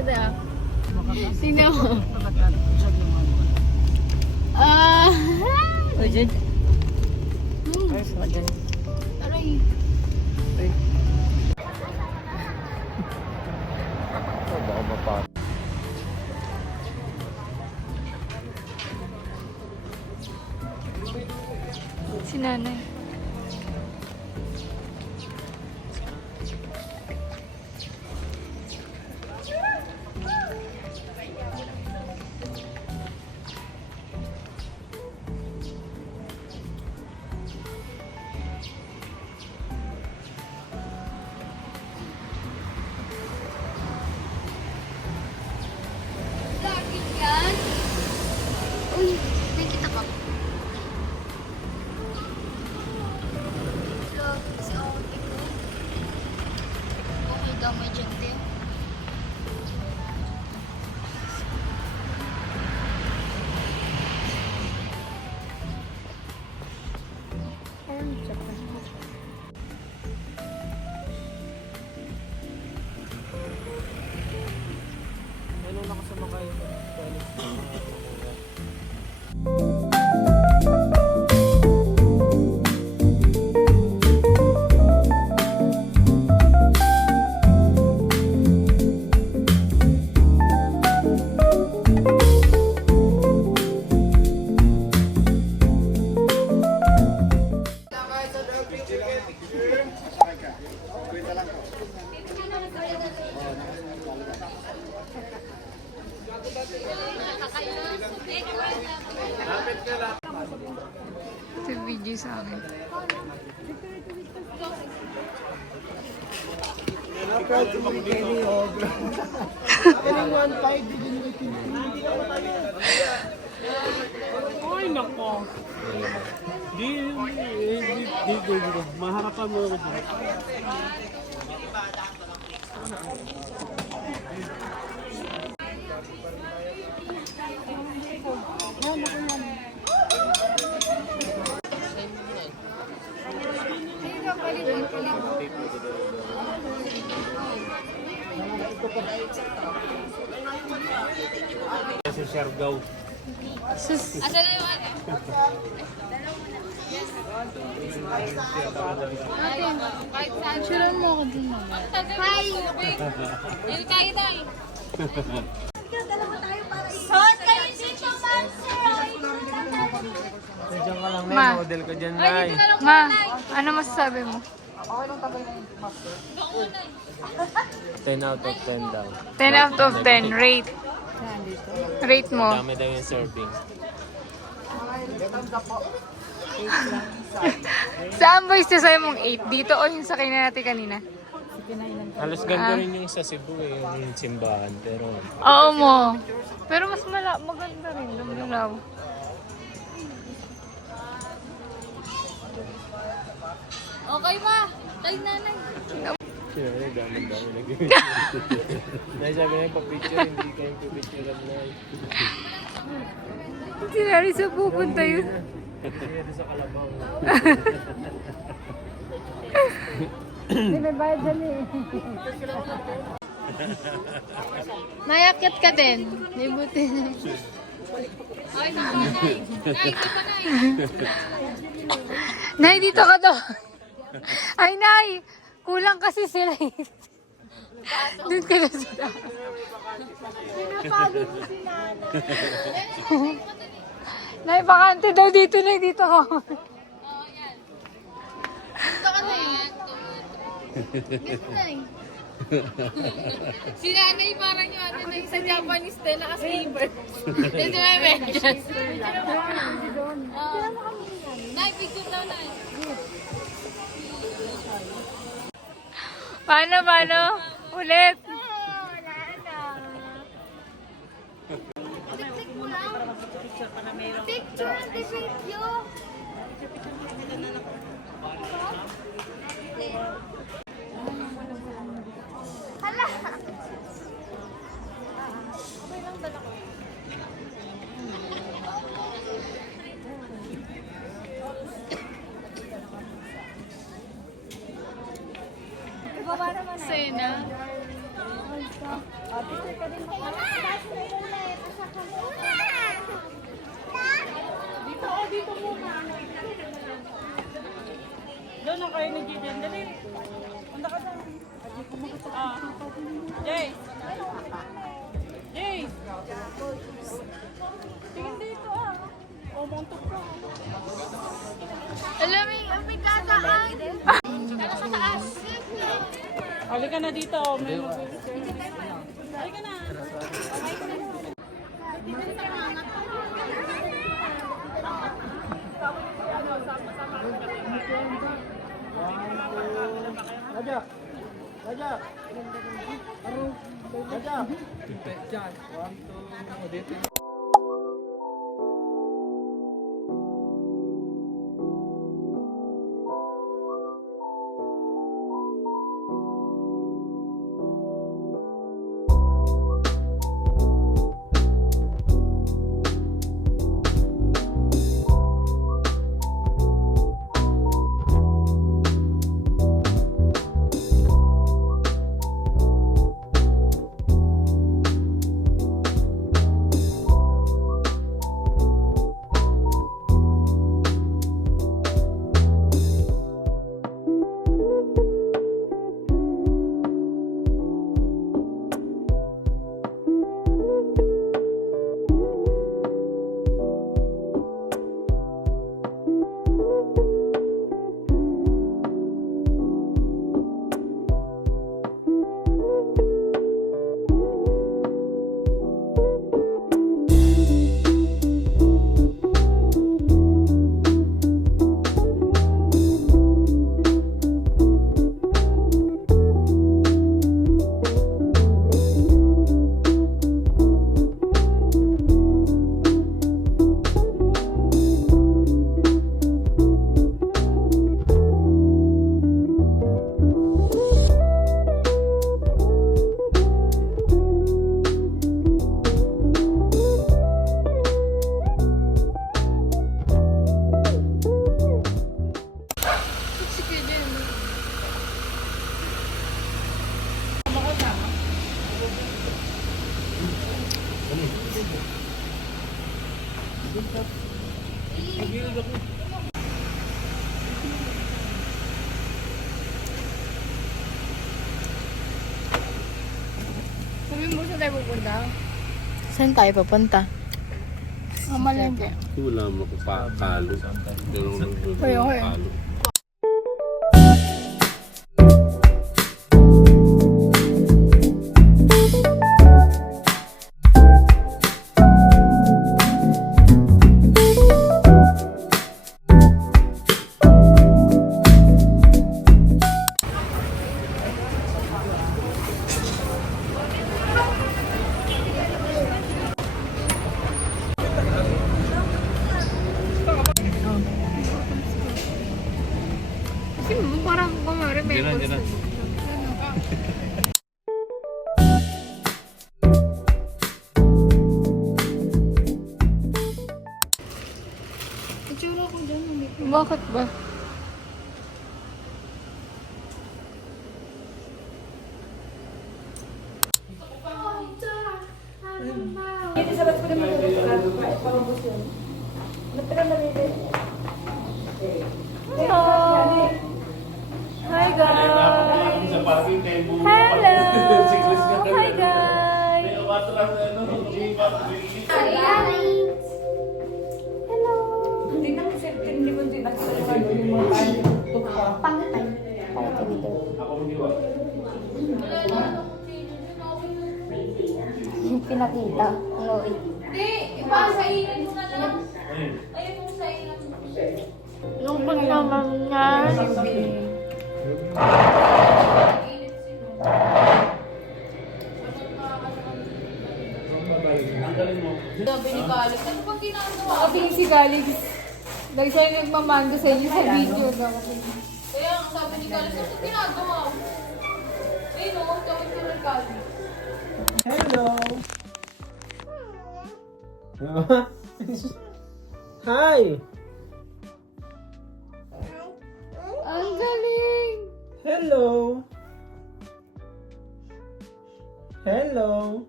Tingnan. Tingnan mo. Uy, dyan. Ay, sama dyan. Aray. Uy. Baka mapa. Si nanay. Uy, may kita ka. Si Ate ko. Okay daw, may dyan din. Ano nakasama kayo? Ito video sa akin. Ay, nako. Di, maharapan mo ako dito. Si Siargao. Sus. Asa na yung ano? Natin. Kahit saan. Sure mo ako din naman. Hi! Yan kayo tayo. Suot kayo dito, Monster! Diyan ka lang na Ma. yung model ko dyan, Nay. Ma, ano masasabi mo? 10 out of 10 daw. 10 out of 10. Rate. Rate mo. Dami daw yung serving. Saan ba yung sa'yo mong 8? Dito o yung sa kanya natin kanina? Halos ganito rin yung sa Cebu eh, yung simbahan. Pero Oo mo. Pero mas maganda rin. Lumalaw. Okay, ma. Kay nanay. sila yung dami-dami nag-ibig. Nay, sabi na yung pa-picture, hindi kayo pa-picture lang, Nay. Sinari sa pupunta yun. Kasi ito sa Kalabaw. Hindi, may bayad dyan eh. Mayakit ka din. May buti. Ay, naku, nay. Nay, di pa, nay. Nay, dito ka daw. Ay, Nay. Kulang kasi sila eh. Doon ka na sila. Sinasabi mo si Nanay. Nay, bakante daw dito, Nay. Dito ka. Dito ka, nay. Dito, nay. Si nanay parang yung ano na sa Japanese din, naka-slippers. Dito may medyas. Nay, picture daw, nay. Paano? Ulit. Tik-tik mo lang. Picture and the video. Hala! Okay lang dala ko. Ibaba naman na. Sa'yo na. Picture ka din. Halika na dito. May mag-reserve. Halika na. Raja! Raja! Raja! Sabi mo saan tayo pupunta? Saan tayo papunta? Mamalengke. Wala mo ko pa kalo. Kaya ko eh. Kasi parang kumari may Diyan na. Itsura ko dyan. Bakit ba? Hello! Hi guys! Hello! Hi guys! Hello! Pinakita. Hindi, iba sa inyo mo na lang. Ayun mo sa inyo. Yung pagnaman niya. Sabi ni Caleb, ano bang ginagawa? Nakatingin si Caleb. Dahil siya yung nagmamando sa inyo sa video. Kaya ang sabi ni Caleb, ano bang ginagawa? Ayun o, sabi ni Caleb. Hello! Hi! Ang galing! Hello! Hello!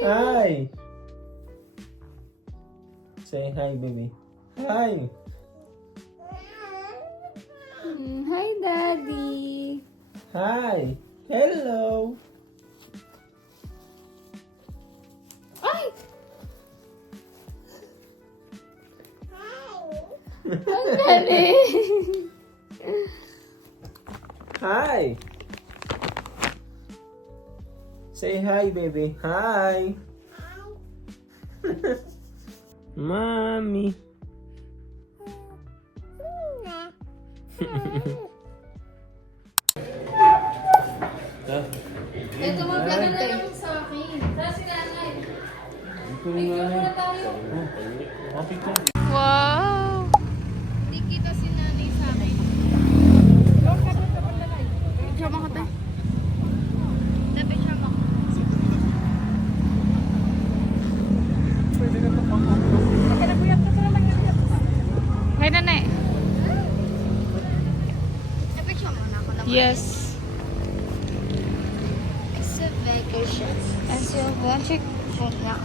Hi! Say hi, baby. Hi! Hi, Daddy! Hi! Hello! Ay! Ang galing! Hi! Say hi, baby. Hi! Mommy! Ito mo, plaka na lang sa akin. Saan si nanay? Picture muna tayo. Wow! Hindi kita si nanay sa akin. Picture mo ko tayo. Picture mo. Hi, nanay. Picture mo na ako naman. Yes. It's a vacation. As you want to check lang.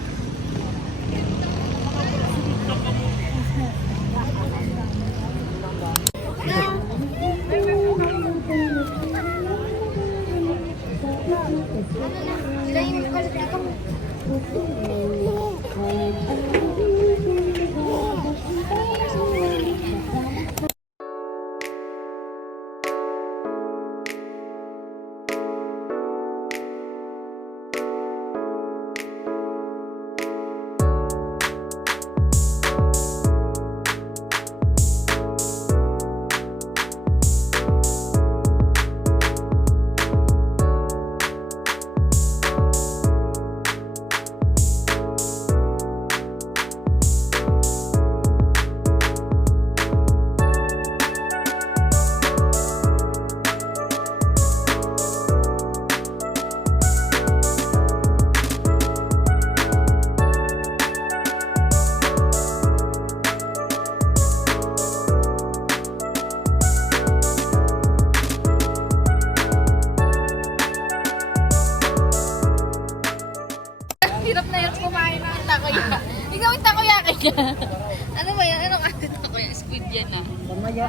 Hirap na hirap kumain ng takoyaki. Ikaw yung takoyaki niya. Ano ba yan? Anong atin takoyaki? Squid yan ah. Mamaya.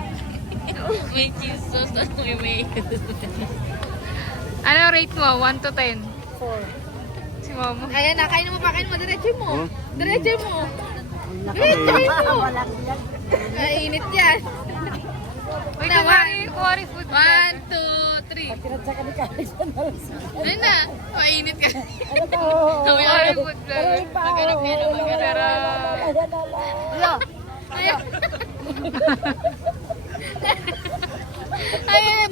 May cheese sauce. Ano may mayonnaise? Ano rate mo? 1 to 10? 4. Si mama. Ayan na, kain mo, pakain mo. Diretso mo. Diretso mo. Diretso mo. Mainit yan. Uy, Na, kuwari food. 1, 2, 3. Tinatsa ka ni Karen sa nalasa. Ano na? Mainit ka. Ano to? Kuwari food vlogger. Maghanap yan ang maghanap. Lo. Ayan. Ayan.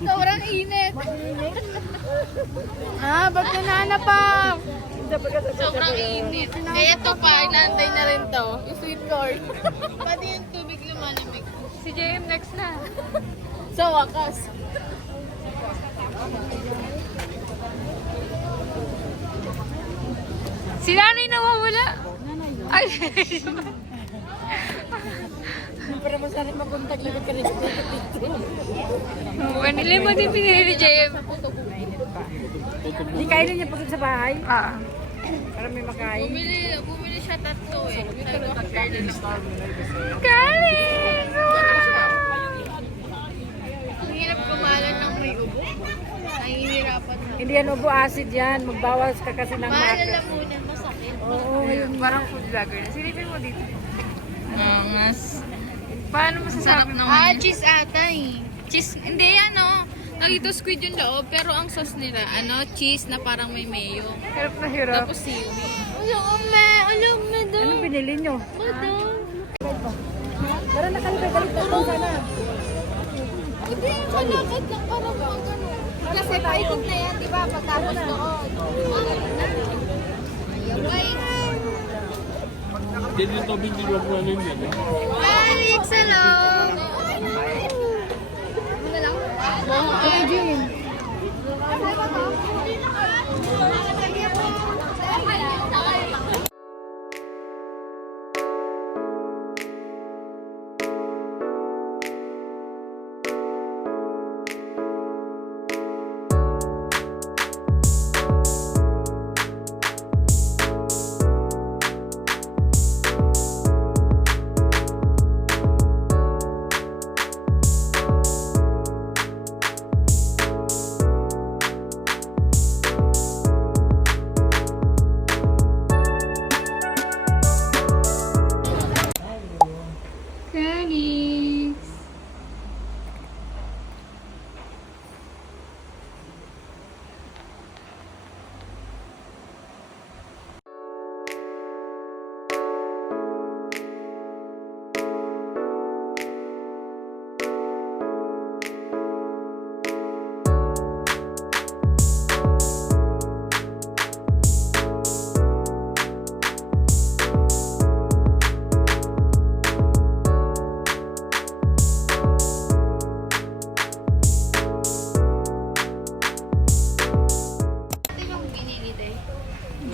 Sobrang init. Ah, ba't nanana pa? Sobrang init. Kaya ito pa, inaantay na rin to. Yung sweet corn. Pati yung tubig lumalamig. Si JM next na. Sa wakas. Si nanay nawawala. Ay, Pero masarap mabuntag lang ka rin. vanilla mo din pinili ni JM. Hindi kainin niya pagod sa bahay. Ah. Para may makain. Bumili siya tatlo eh. Sabi ko, share din ako. Galing! Ang hirap kumalan ng may ubo. Nahihirapan na. Hindi yan ubo acid yan. Magbawas ka kasi ng Maalala maka. muna, masakit. Oo, ngayon. Parang food vlogger. Silipin mo dito. Angas. Paano masasabi mo? Cheese ata eh. Cheese, hindi ano. Ito squid yung loob, pero ang sauce nila, cheese na parang may mayo. Hirap na hirap. Tapos seaweed. Alam me daw. Anong binili nyo? Madam. Tara na kayo, balik na sana. Hindi, malakad lang parang magano. Kasi paikot na yan, di ba? Pagtapos doon. Ayaw, guys. Yan yung tubig, di wag mo ano yun. Alex, hello! Ano lang? Okay, Jean. Ano ba to?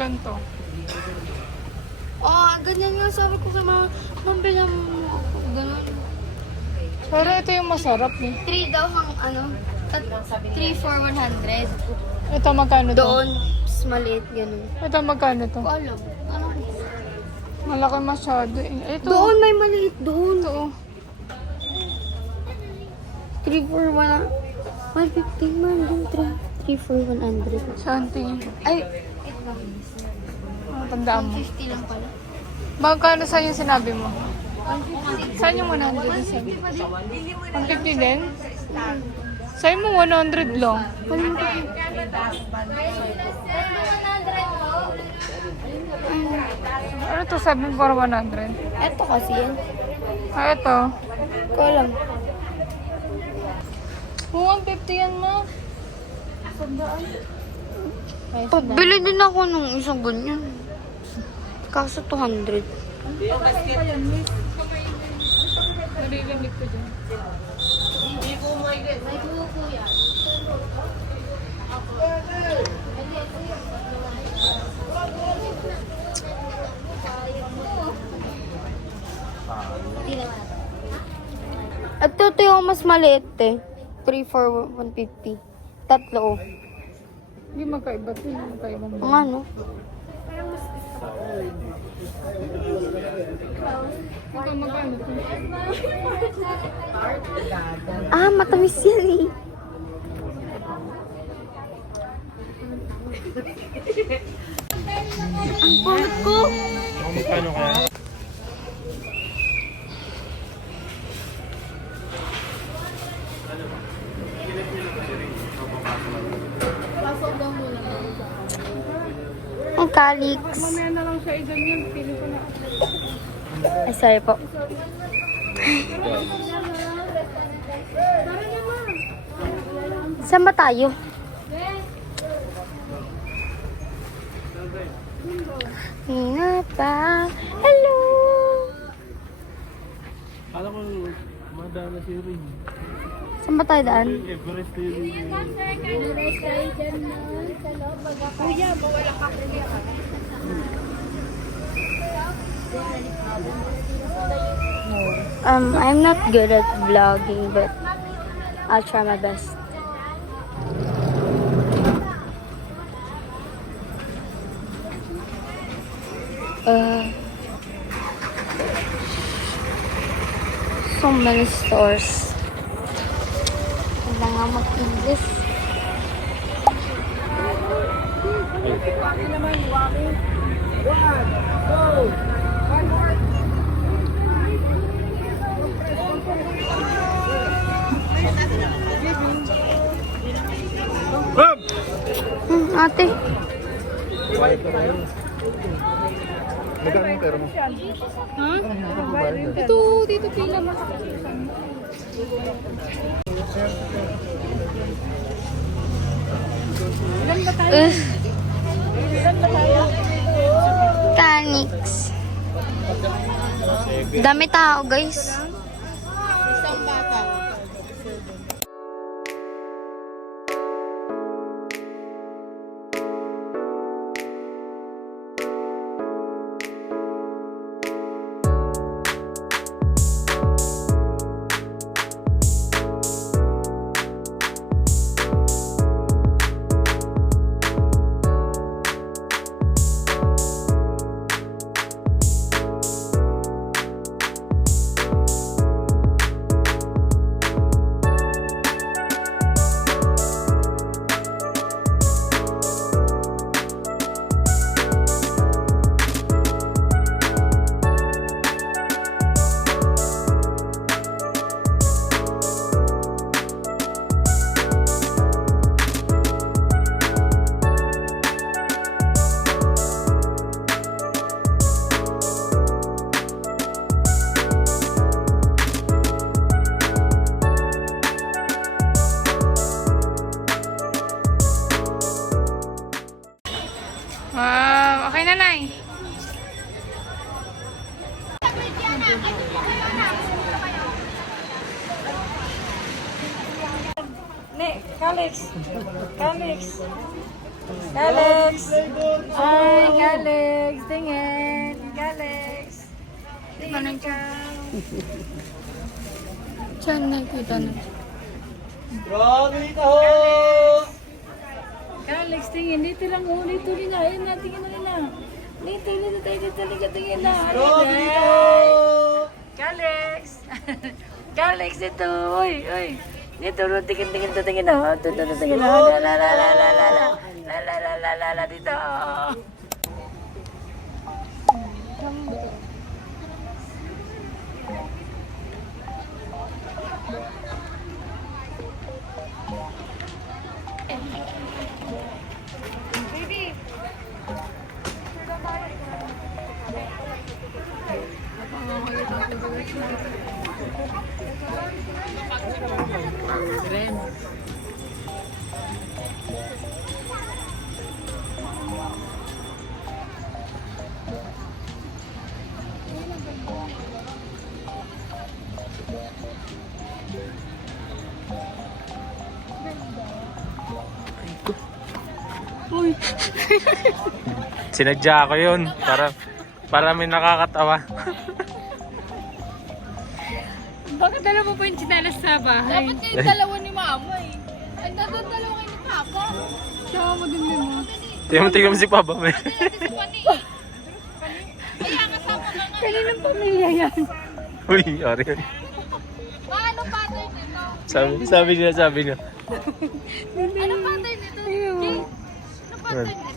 Ilan to? Ganyan nga sabi ko sa mga mambilang mo ako. Ganun. Pero ito yung masarap eh. 3 daw ang 3 for 100. Ito magkano to? Doon, mas maliit, ganun. Ito magkano to? Ko alam. Ano? Malaki masyado eh. Ito. Doon, may maliit doon. Ito. 3 for 115 man. Yung 3 for 100. Saan tingin? Ay, Tandaan mo. 150 lang pala. Magkano saan yung sinabi mo? Saan yung 100? Saan? 150 din? Sa'yo mo 100 lang. Ano to? 7 for 100? Eto kasi yan. Ah, ito. Ko alam. 150 yan ma. Pagbili din ako nung isang ganyan. Kaso 200. Naririnig ko dyan. At ito yung mas maliit eh. 3 for 150. Tatlo. Hindi magkaiba ito. Magkaibang Ang ano? Ito magkano ito? Matamis yan eh. Ang pangit ko. Magkano kaya? Ang kalix. Mamaya na lang siya i-dam yun. Pili ko na. Ay, sorry po. Saan ba tayo? Nga pa. Hello! Kala ko madana si Rin. Saan ba tayo daan? Everest Rin. I'm not good at vlogging, but I'll try my best. So many stores. Wala nga mag-English. Ate. Bayad ka tayo. Magkano yung pera mo? Ito, dito pila mo. Tanix. Dami tao, guys. Isang bata. Wow, okay na, Nay. Ne, Calix. Calix. Galex! Ay, Galex! Tingin! Galex! Manang Diyan nakikita na. Galex, tingin. Dito lang oh. Dito rin na. Ayun na. Tingin na nila. Dito tayo. Dito. Tingin na. Galex! Galex, dito. Uy. Dito. Tingin na. Dito. Tingin na. La. Dito. Sinadya ko yun. Para may nakakatawa. Bakit dalawa po yung chinalas sa bahay? Dapat kayo dalawa ni Mama eh. Ay, dalawa kayo ni Papa. Tsaka mo din mo. Tingnan mo si Papa mo. Kaya kasama ka nga. Kaninang pamilya yan? Uy, ari yun. Paano pattern nito? Sabi niya. Ano pattern nito? Jay? Ano pattern nito?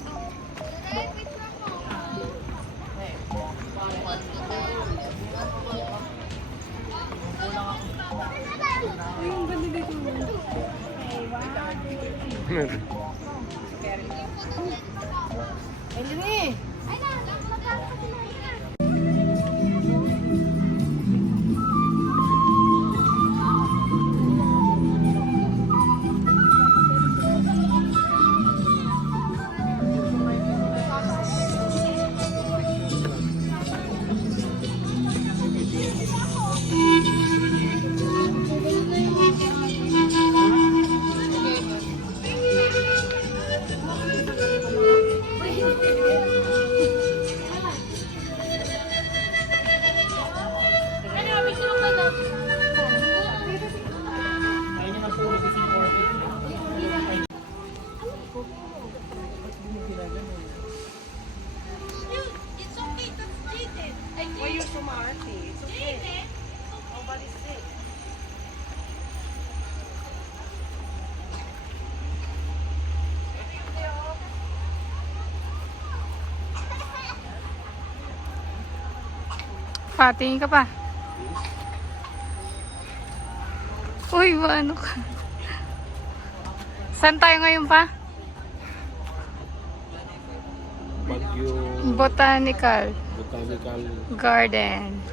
Patingin ka pa. Uy, ano ka? Saan tayo ngayon pa? Bagyo Botanical Botanical Garden.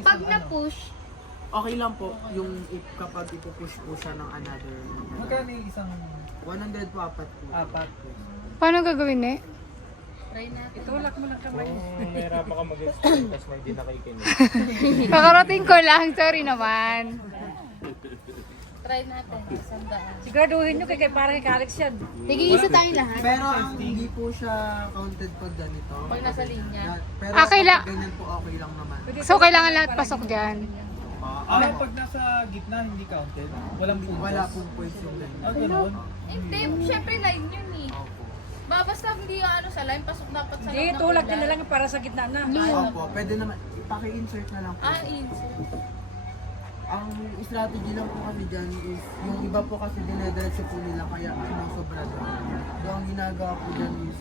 Pag na-push, Okay lang po yung kapag ipupush po siya ng another. Magkano yung isang 100 po apat po. apat po? Paano gagawin eh? try natin. Itulak mo ng kamay. Mahirapan ka mag-explain tapos may di nakikinig. Kakarating ko lang. Sorry naman. Try natin. Sandaan. Siguraduhin nyo kay parang kay Alex yan. Nag-iisa tayong lahat. Pero ang hindi po siya counted pag ganito. Pag nasa linya. Pero Okay lang. pag ganyan po okay lang naman. So, kailangan lahat pasok dyan. Ah, pag nasa gitna hindi counted? Walang puntos? Wala pong points yung ganyan. Ah, gano'n? Hindi, syempre line yun eh. Opo. Basta hindi ano sa line, pasok dapat sa Hindi, loob ng tulak din ulan. na lang para sa gitna na. Opo, pwede naman. Paki-insert na lang po. Ah, insert. Ang strategy lang po kasi dyan is, yung iba po kasi dinediretso po nila kaya sumusobra doon. So ang ginagawa po dyan is,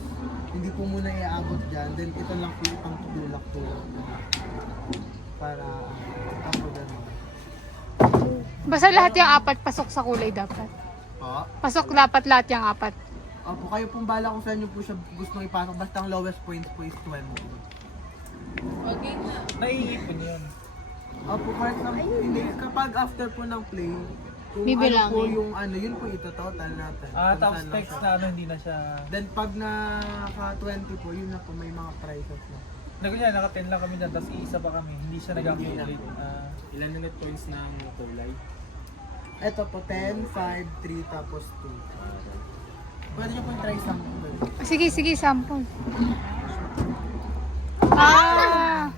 hindi po muna iaabot dyan, then ito lang po itong tulak-tulak. Para, ako gano'n. Basta lahat yung apat pasok sa kulay dapat. Po. Pasok dapat lahat yung apat. Opo, kayo pong bala kung saan nyo po siya gustong ipasok. Basta ang lowest point po is 20. Okay na. Naiipon yun. Opo, kahit na, hindi, kapag after po ng play, Kung Bibilangin. ano po yung ano, yun po itototal natin. Kung Tapos saan lang text siya. na ano, hindi na siya... Then pag naka-20 po, yun na po, may mga prices na. Nagkunya, naka-10 lang kami dyan, tapos iisa pa kami. Hindi siya nag-accumulate. Ilan na net points na ang kulay? Ito po, 10, 5, 3, tapos 2. Pwede nyo po try sample. Sige, sige, sample. Ah!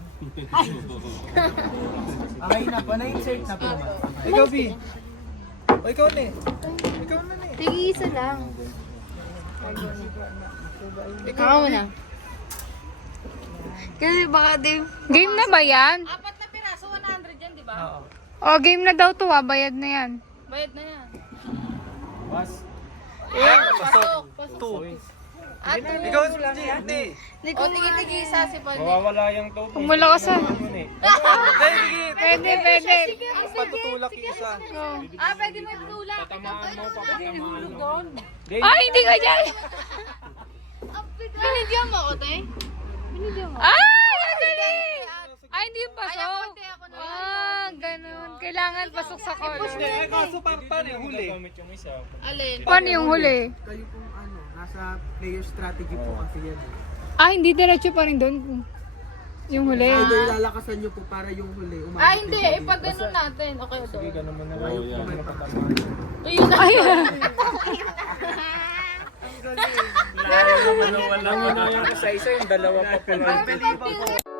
Okay na po, na-insert na po ba? Ikaw, B. O, ikaw na eh. Ikaw na eh. Tig-isa lang. Ikaw na. Kasi baka di... Game na ba yan? 4 na piraso, 100 yan, di ba? Oo. O, game na daw to, bayad na yan. Bayad na yan. Pas. Pasok. Pasok. Ikaw, hindi. O, tigi-tigi-isa si Pandi. Mawawala yung to. Kung wala ka sa... Sige, Pwede, pwede. patutulak isa. Pwede mo itulak. Tatamaan mo, papatamaan mo. Ay, hindi ka dyan! Binigyan mo ako, te? Binigyan mo. Ay, ang galing! Ay, hindi yung pasok. Ako na. Ah, ganun. Kailangan pasok sa color. Eh, kaso paano yung huli? Gamit yung isa. Alin? Paano yung huli? Kayo pong ano, nasa player strategy po kasi yan. Ah, hindi diretso pa rin doon. Yung huli. Either lalakasan nyo po para yung huli. umabot Hindi. din po Pag ganun natin. Okay, ito. Sige, ganun mo na lang. Ayun na. Ay, Wala mo na yung isa-isa, yung dalawa pa pala. Unbelievable.